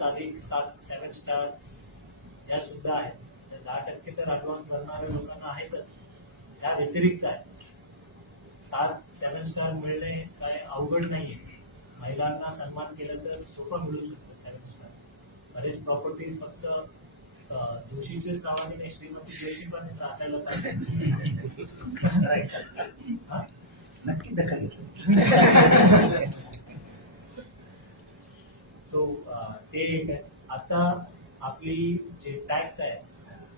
अधिक 7 स्टार या सुद्धा आहेत. 10% तर ऍडव्हान्स भरणाऱ्या लोकांना आहेतच. त्या व्यतिरिक्त आहे 7 स्टार मिळणे काय अवघड नाहीये. महिलांना सन्मान केला तर सोपं मिळू शकतं 7 स्टार. बरेच प्रॉपर्टी फक्त जोशीचेच नावाने नाही, श्रीमती जोशी पण असायला पाहिजे. नक्की दखल सो ते एक आहे. आता आपली जे टॅक्स आहे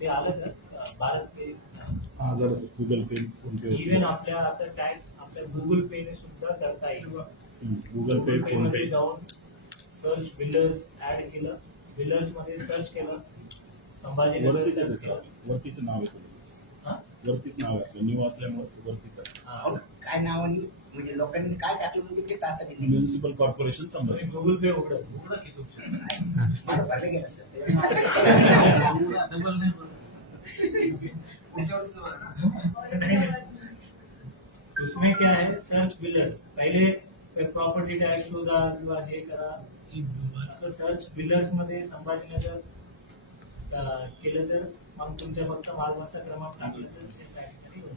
ते आलं का भारत पे, गुगल पे, फोन पे, इव्हन आपल्या आता टॅक्स आपल्या गुगल पे ने सुद्धा करता येईल. गुगल पे, फोन मध्ये पे जाऊन सर्च बिल्डर्स ऍड केलं, बिल्डर्स मध्ये सर्च केलं, संभाजीनगर सर्च केलं, वरतीच नाव आहे. वरतीच नाव आहे आपलं, न्यू असल्यामुळे वरतीच आहे. काय नावानी म्हणजे लोकांनी काय टाकलं म्हणजे ते टाकत येते. Municipal corporation Sambhaji. गुगल पे उघडा की मला भरलं गेलं सर. उसमें क्या है, सर्च बिल्डर्स पहिले प्रॉपर्टी टॅक्स शोधा किंवा हे करा. आता सर्च बिल्डर्स मध्ये संभाजीनगर केलं तर मग तुमच्या फक्त मालमत्ता क्रमांक टाकलं तर ते टॅक्स मध्ये होईल.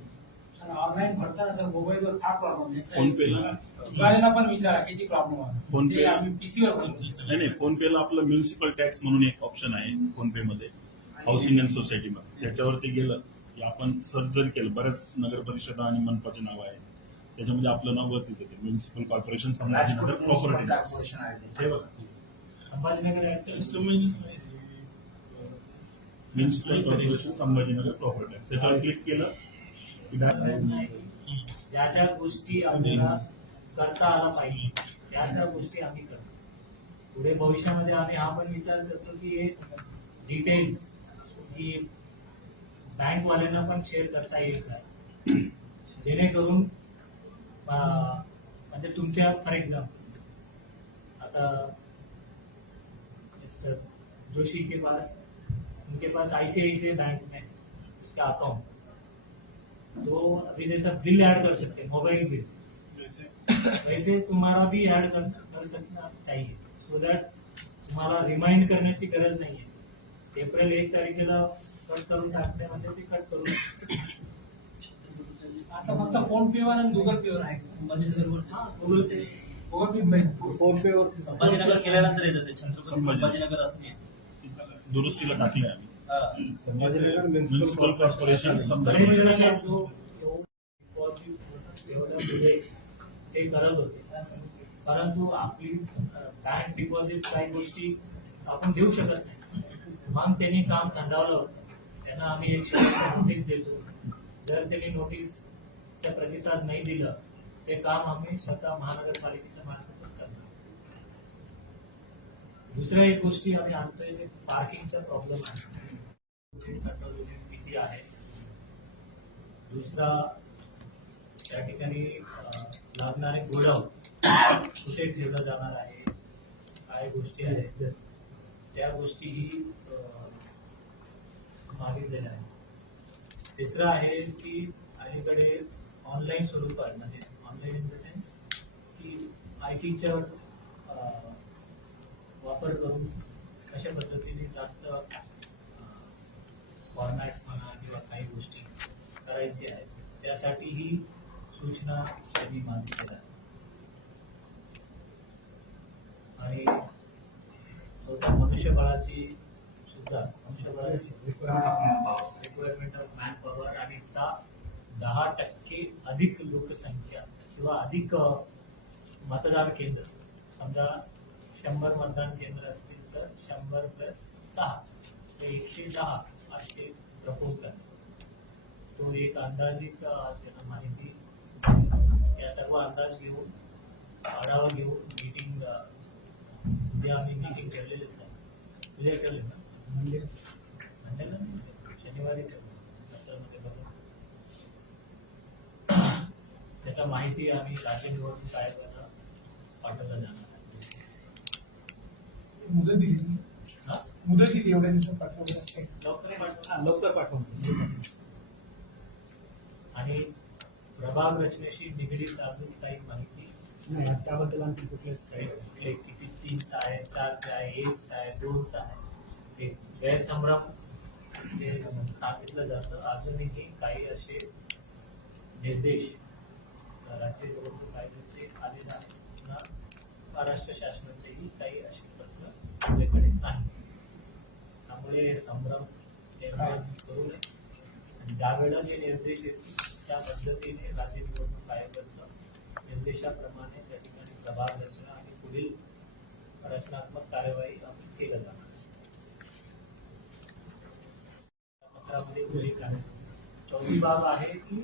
ऑनलाईन भरताना सर मोबाईलवर फार प्रॉब्लेम फोन पे दुकानाला पण विचारा किती प्रॉब्लेम आहे. फोन पे आम्ही पीसीवर करतो. नाही, फोन पेला आपलं म्युनिसिपल टॅक्स म्हणून एक ऑप्शन आहे फोन पे मध्ये, हाऊसिंग अँड सोसायटी मध्ये. त्याच्यावरती गेलं की आपण सर्च जर केलं, बऱ्याच नगर परिषदा आणि मनपाचे नाव आहे, त्याच्यामध्ये आपलं नाव वरतीच येते, municipal corporation Sambhajinagar property tax. हे बघा, Sambhajinagar municipal corporation Sambhajinagar property tax. त्याच्यावर क्लिक केलं की ज्या ज्या गोष्टी आपल्याला करता आला पाहिजे त्या गोष्टी आम्ही करतो. पुढे भविष्यामध्ये आम्ही हा पण विचार करतो की हे डिटेल्स की बँकवाल्यांना पण शेअर करता येईल काय, जेणेकरून म्हणजे तुमच्या फॉर एक्झाम्पल आता मिस्टर जोशी के पास, उनके पास ICICI बैंक में उसका अकाउंट, तो अभी जैसा बिल ऐड कर सकते हैं, मोबाइल बिल, वैसे तुम्हारा भी ऐड कर सकना चाहिए, सो दॅट तुम्हाला रिमाइंड करण्याची गरज नाहीये. एप्रिल 1 तारखेला कट करून टाकणे म्हणजे ते कट करून. आता फक्त फोन पे वर आणि गुगल पे वर आहे. गुगल पे, फोन पे वर संभाजीनगर केल्यानंतर येतं ते छत्रपती संभाजीनगर असं नाही. दुरुस्तीला टाकले आम्ही. संभाजीनगर म्युनिसिपल कॉर्पोरेशन संभाजीनगर ते करत होते, परंतु आपली बँक डिपॉझिट काही गोष्टी आपण देऊ शकत नाही. मग त्यांनी काम थांबवलं होतं. त्यांना आम्ही एक नोटीस देतो. जर त्यांनी नोटीसचा प्रतिसाद नाही दिला ते काम आम्ही स्वतः महानगरपालिकेच्या मार्फतच करणार. दुसऱ्या एक गोष्टी आम्ही आणतोय ते पार्किंगचा प्रॉब्लेम आहे, किती आहे. दुसरा त्या ठिकाणी लागणारे गोडाऊन कुठे ठेवलं जाणार आहे, काय गोष्टी आहेत त्या गोष्टीही मागितलेल्या आहेत. तिसरं आहे की अलीकडे ऑनलाईन स्वरूपात, म्हणजे ऑनलाईन इन द सेन्स की माहितीच्या वापर करून कशा पद्धतीने जास्त फॉर्मॅट्स म्हणा किंवा काही गोष्टी करायची आहेत, त्यासाठीही सूचना त्यांनी मागितल्या आहेत. आणि मनुष्यबळाची सुद्धा रिक्वायरमेंट ऑफ मॅन पॉवर आणि 10% अधिक लोकसंख्या किंवा अधिक मतदान केंद्र, समजा 100 मतदान केंद्र असतील तर 100 + 10 110 असे प्रपोज करतात. तो एक अंदाजित त्यांना माहिती, या सर्व अंदाज घेऊन आढावा घेऊन मीटिंग उद्या आम्ही मीटिंग ठेवलेलीच आहे. उद्या ठेवले ना, मंडेला शनिवारी त्याच्या माहिती आम्ही राज्य निवडणूक आयोगाला पाठवला जाणार आहे. मुदत दिली, मुदत दिली एवढ्या दिवसात पाठवलं असते. लवकर पाठवून. आणि प्रभाग रचनेशी निगडीत अजून काही माहिती नाही त्याबद्दल आणखी कुठलेच काही कुठले किती 3चा आहे 4चा आहे 1चा आहे 2चा आहे हे गैरसंभ्रम जे सांगितलं जातं अजूनही काही असे निर्देश राज्य निवडणूक आयोगाचे आलेले आहेत पुन्हा महाराष्ट्र शासनाचेही काही अशी पत्र आपल्याकडे नाही त्यामुळे हे संभ्रम निर्माण करू नये आणि ज्या वेळेला जे निर्देश येतील त्या पद्धतीने राज्य निवडणूक आयोगाचं निर्देशाप्रमाणे त्या ठिकाणी प्रभाग रचना आणि पुढील रचनात्मक कार्यवाही आपण केलं जाणार पत्रामध्ये उल्लेख आहे 4थी बाब आहे की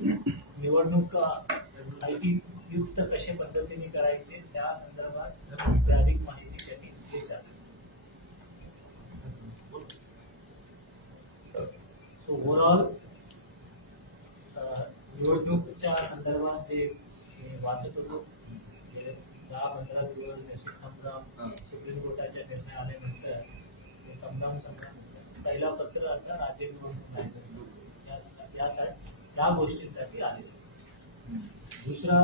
निवडणूक माहिती युक्त कशा पद्धतीने करायचे त्या संदर्भात अधिक माहिती त्यांनी दिली जाते सो ओव्हरऑल निवडणुकीच्या संदर्भात जे वाचत होतो गेले 10-15 दिवस जसे संभ्रम सुप्रीम कोर्टाच्या निर्णय आल्यानंतर ते संभ्रम पहिला पत्र आता राज्य निवडणूक आयोग यासाठी या गोष्टींसाठी आले दुसरा